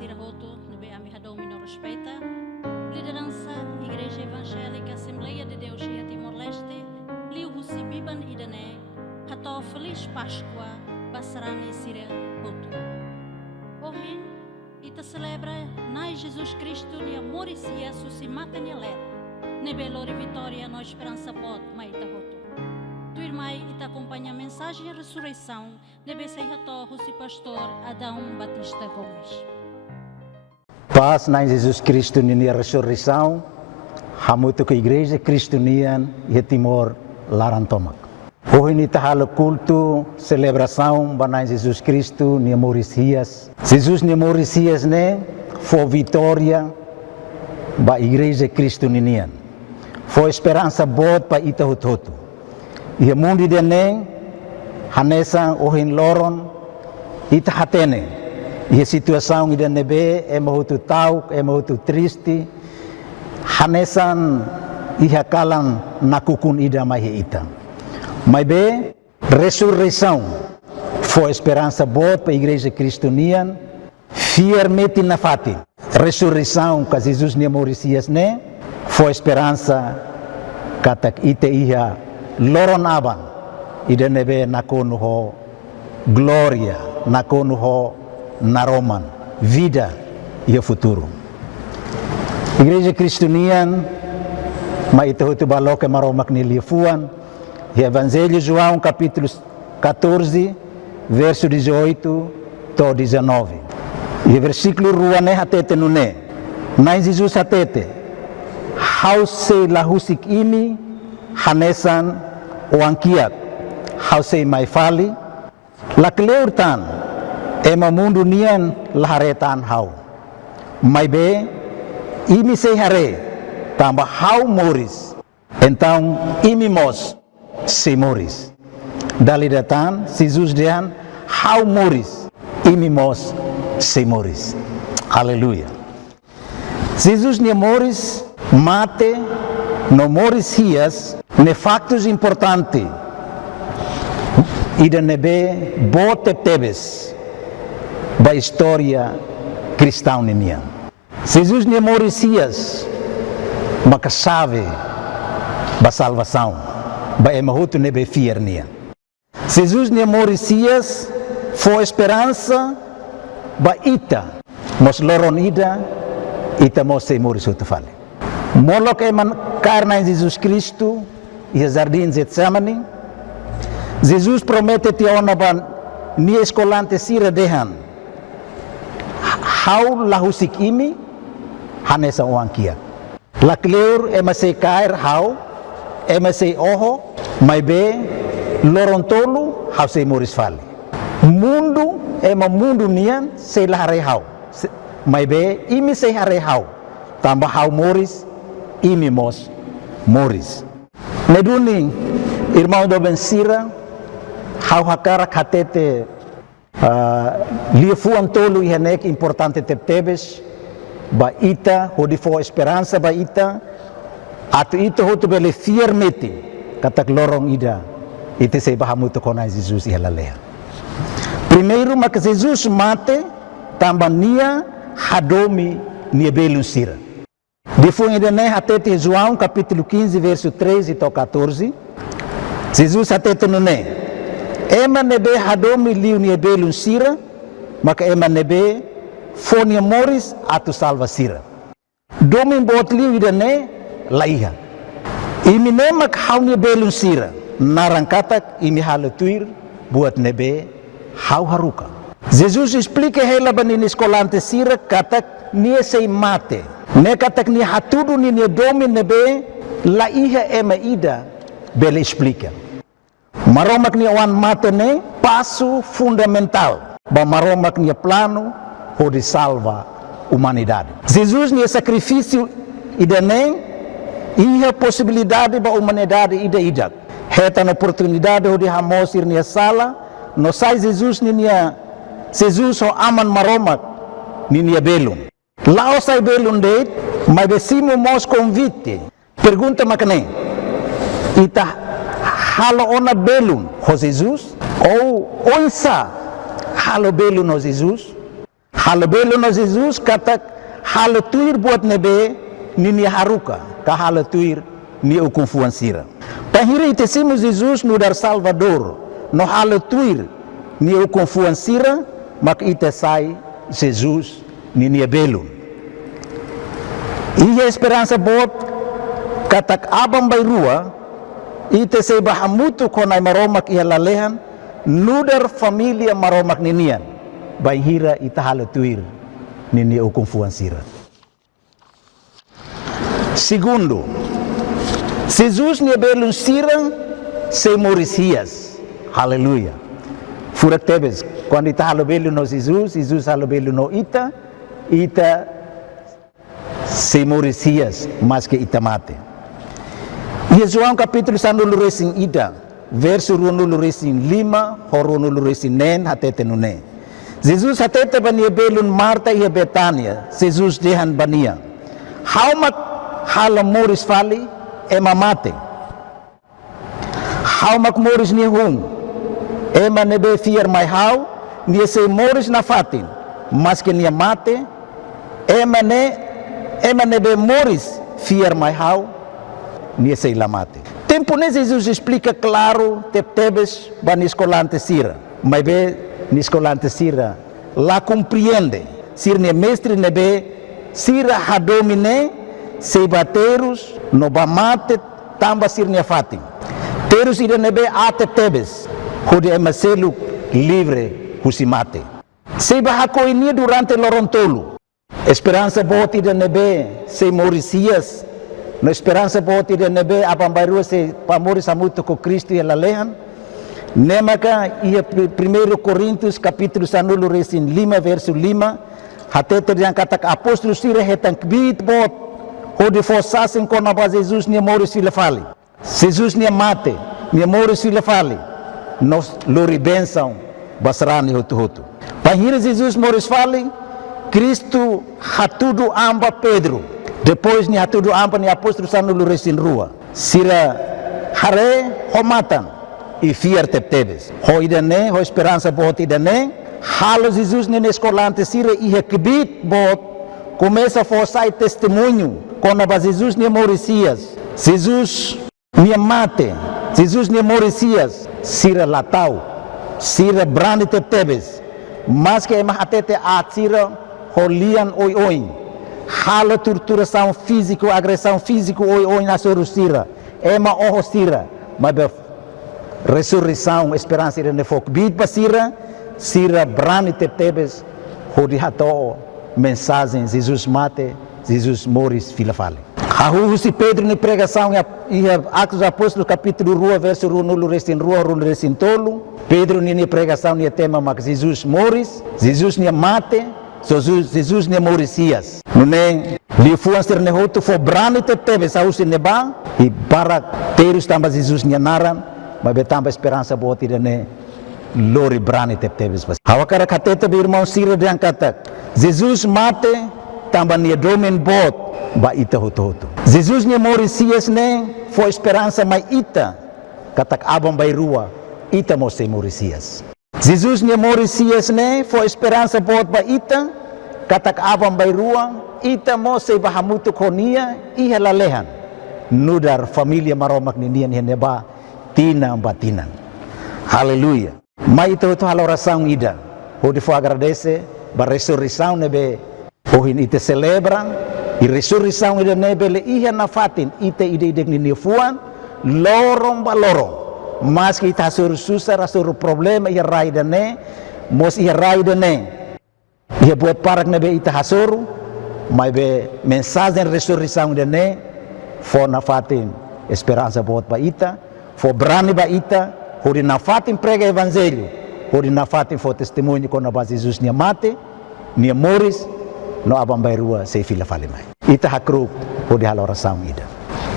Sirahoto, nebe ami Domino respeita, liderança Igreja Evangélica Assembleia de Deus e Timor-Leste, liu husibiban idane, hato Feliz Páscoa, Basarani Sirahoto. Hoje, ita celebra nai Jesus Cristo ni amor e Jesus se mata ni let, nebe lori vitória no esperança pod maita hoto. Tu irmã ita acompanha a mensagem e a ressurreição, nebe sei hato husi pastor Adão Batista Gomes. Paz na Jesus Cristo ni a ressurreição, hamuto que a Igreja Cristoniana e Timor Larantomac. Hoje ni tahalo culto, celebração para Jesus Cristo ni Mauricias. Jesus ni Mauricias ne foi vitória para a Igreja Cristoniana. Foi esperança boa para ita hutoto. E o mundo de ne hanesa hoje loron ita hatene. E a situação ida nebe é muito tau, é muito triste. Hanesan iha kalan nakukun ida mai ita. Mas be ressurreição foi esperança boa para a Igreja Cristoniana. Firmamente na fati. Ressurreição que Jesus ne Mauricias ne foi esperança katak ite iha loronaban ida nebe nakonu ho glória, nakonu ho na Roman, vida e o futuro. Igreja Cristoniana, mas ito ito baloke maromak ni lifuan, e Evangelho João capítulo 14, verso 18 to 19. E versículo ruane hatete nune, na Jesus hatete, hause lahusik imi, hanesan o ankiat, hause mai fali, lakleurtan, ema mundo nian laharetan hau. Mai be, imi sei hare, tamba hau moris. Então, imi mos sei moris. Dali datan, Jesus dian, hau moris, imi mos sei moris. Aleluia. Jesus ne moris, mate, no moris hias, ne factos importante. Ida nebe, bote tebes. Da história cristã minha. Jesus ne Mauricias, maka chave da salvação, ba emahuto nebe fiernia. Jesus ne Mauricias foi esperança ba ita, mos loron ita mos se Mauricius fale. Molok eman carna em Jesus Cristo e jardim Getsemane. Jesus promete te ona ban ni escolante sira dehan. How lahusik imi hanesa oankia. Lakleur emasei kair how emasei oho mai be lorontolu how sei moris fale. Mundo ema mundo nian sei lahare how. Mai be imi sei hare how. Tamba how moris imi mos moris. Neduni irmão do Bensira how hakara katete liafuan tolu ihanek importante tebes ba ita hodi fo esperança ba ita atu ita hotu bele firmete katak lorong ida ite sei bahamuto kona Jesus ihalalea. Primeiro mak Jesus mate tambania hadomi nia belusira. Depois ainda ne hatete João capítulo 15 verso 13 to 14. Jesus hatete no ne ema nebe hadomi liu ni belun sira, maka ema nebe fonia moris atu salva sira. Domin bot liu idane laiha. Imi nemak hau ni belun sira, narangkatak imi haletuir buat nebe hau haruka. Jesus explica hela banin escolante sira katak ni sei mate. Ne katak ni hatudu ni domin nebe laiha ema ida bele explica. Maromak ni awan matene passo fundamental ba maromak ni plano de salva humanidade. Jesus ni sacrifício idane ia possibilidade ba humanidade ida. Heta na oportunidade de hamos ir ni sala no sai Jesus ni Jesus ho aman maromak ni belum. Lao sai belum de mas besimo mos convite. Pergunta makane. Ita halo ona belum ho Jesus ou onsa halo belum no Jesus Halabelo no Jesus katak halatuir buat nebe nini haruka ka halatuir ni ukunfuan sira. Pahira itesimo Jesus no dar Salvador no halatuir ni ukunfuan sira mak itesai Jesus nini belun. Iya esperança bot katak abang bay rua itesai bahamutu konai maromak iya lalehan nudar familia maromak ninian bahira ita halatuir nini ukunfuan sira. Segundo, Jesus ni belun sira se morisias. Haleluya. Furak tebes, quando ita halabelu no Jesus, Jesus halabelu no ita se morisias, mas que ita mate. E João capítulo 1 ida, verso 5, horo 9 hatete nune. Jesus hatete bania belun Marta e Betania, Jesus dehan bania. Haumat hala moris fali ema mate. Haumak moris ni hung. Ema nebe fier mai hau, ni se moris na fatin. Mas que ni mate, ema nebe moris fier mai hau, ni se la mate. Tempo ne Jesus explica claro tebes ban escolante sira. Mas be ni escolante sira la compreende. Sir ne mestre nebe sira hadomine se baterus no bamate tamba sir ne fatin. Terus ida nebe ate tebes. Hode emaselu livre husimate. Se bahako ini durante lorontolu. Esperança bot ida nebe se morisias. No esperança bot ida nebe abambaru se pamoris amuto com Cristo e lalehan. Nemaka ia 1 Coríntios capítulo 5 verso 5 hatete yang kata apostol sira hetang bit bot hode forsasen kona ba Jesus ni moris sila fali. Jesus ni mate ni moris sila fali. Nos lori benção basrani hotu. Pahira Jesus moris fali, Cristo hatudu amba Pedro. Depois ni hatudu amba ni apostol sanulu resin rua. Sira hare homatan e fiar tebes. Ho idane, ho esperança bot idane. Halo Jesus ni escolante sira e rekbit bot começa a forçar testemunho quando ba Jesus ni morisias. Jesus ni mate. Jesus ni morisias. Sira latau, sira brandi tebes, mas que mahatete atira holian oi, hala torturação físico, agressão físico oi na sua sira, ema oho sira, mas ressurreição, esperança ira nefok bid basira, sira brandi tebes, hodi hato mensagem Jesus mate, Jesus moris filafale. Ahu si Pedro ni pregação e Atos Apóstolos capítulo 2 verso 1 resin tolu. Pedro ni pregação ni tema mak Jesus moris, Jesus ni mate, Jesus ni morisias. Nune li fuan ser ne hotu fo brani tebe sa usi neba e para terus tamba Jesus ni naran, mas betamba esperança boti ne lori brani tebe. Hawakara katete be irmão sira de kata. Jesus mate tamba ni domen bot ba ita hoto. Jesus ni morisias ne foi esperança mai ita katak abang bay rua ita mo se morisias. Jesus ni morisias ne foi esperança bot ba ita katak abang bay rua ita mo se bahamutu konia iha lalehan nudar familia maromak ninian heneba tina batinan. Haleluya. Mai ita hoto haloração ida. Hodi fo agradece ba ressurreição nebe ohin ite celebran e ressurreição ida nebele iha na fatin ite ide ni fuan lorong ba lorong mas que ita sur susara sur problema iha raida ne mos iha raida ne iha buat parak nebe ita hasuru mai be mensagem ressurreição ida ne fo na fatin esperança bot ba ita fo brani ba ita hori na fatin prega evangelho hori na fatin fo testemunho con ba Jesus ni mate ni moris no abang bairua se fila fale mai. Ita hakru hodi haloração ida.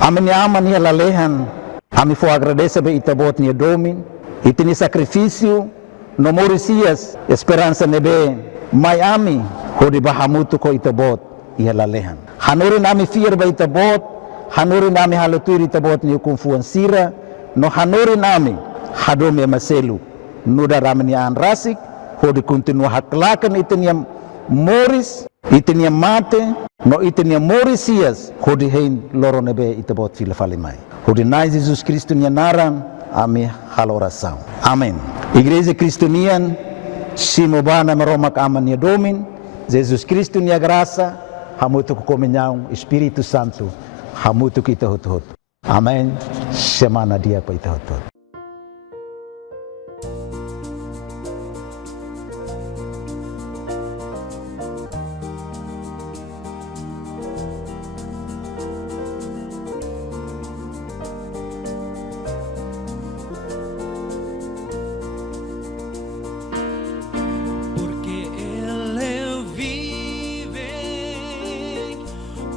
Amen aman ia lalehan. Ami fo agradece be ita bot ni domin. Ita ni sacrifício no morisias esperança nebe mai ami hodi bahamutu ko ita bot ia lalehan. Hanuri nami fier be ita bot, hanuri nami haluturi ita bot ni kumfuan sira, no hanuri nami hadome maselu. Nuda ramen ya anrasik hodi continua haklakan ita ni moris, itenia mate, no itenia morisias, hodi hein loro nebe itabot fila fale mai. Hodi nai Jesus Cristo nia naran, ami haloração. Amém. Igreja Cristonian, simobana maromak aman nia domin, Jesus Cristo nia graça, hamutu kominhão, Espírito Santo, hamutu kita hut. Amém. Semana dia pa ita hut.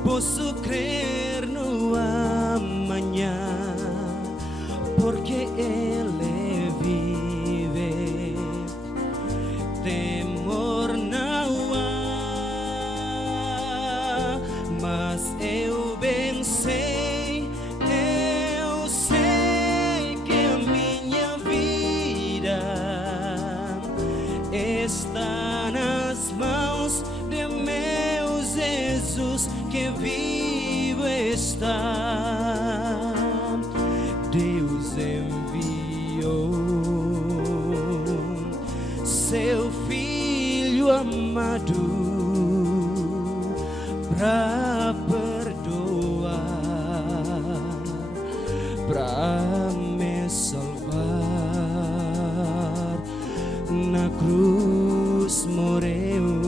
Posso crer no amanhã, porque Ele vive. Temor não há, mas eu bem sei, eu sei que a minha vida está nas mãos de meu Jesus, que vivo está. Deus enviou seu Filho amado para perdoar, para me salvar. Na cruz morreu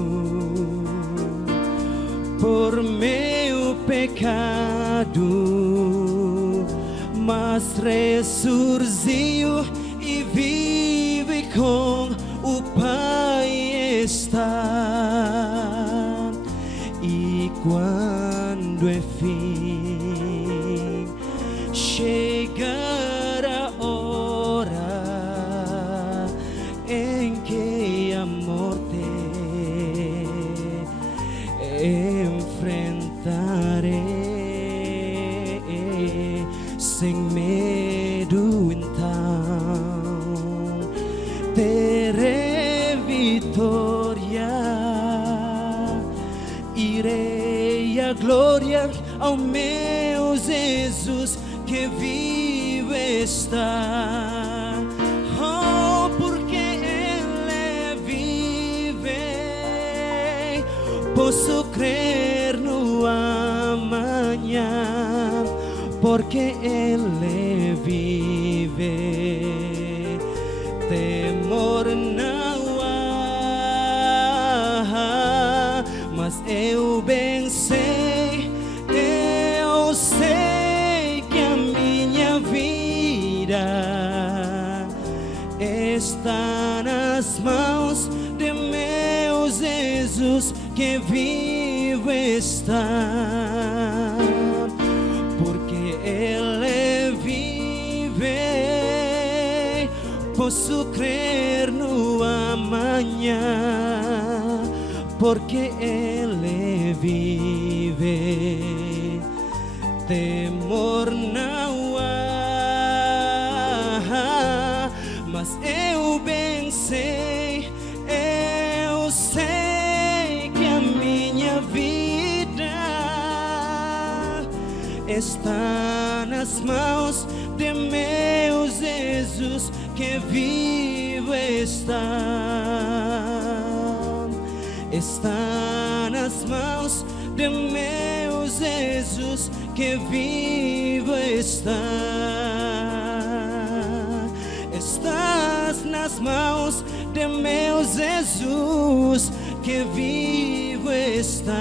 por meu pecado, mas ressurgiu e vive com o Pai está. E quando é fim, chegar a hora em que a morte enfrentarei sem medo, então terei vitória. Irei a glória ao meu Jesus, que vivo está. Oh, porque Ele vive, posso crer no amanhã, porque Ele vive. Temor não há, mas eu bem sei, eu sei que a minha vida está nas mãos de meu Jesus, que vivo está. Porque Ele vive, posso crer no amanhã, porque Ele vive. Temor não há, mas eu bem sei, eu sei que a minha vida está nas mãos de meu Jesus, que vivo está. Está nas mãos de meu Jesus, que vivo está. Estás nas mãos de meu Jesus, que vivo está.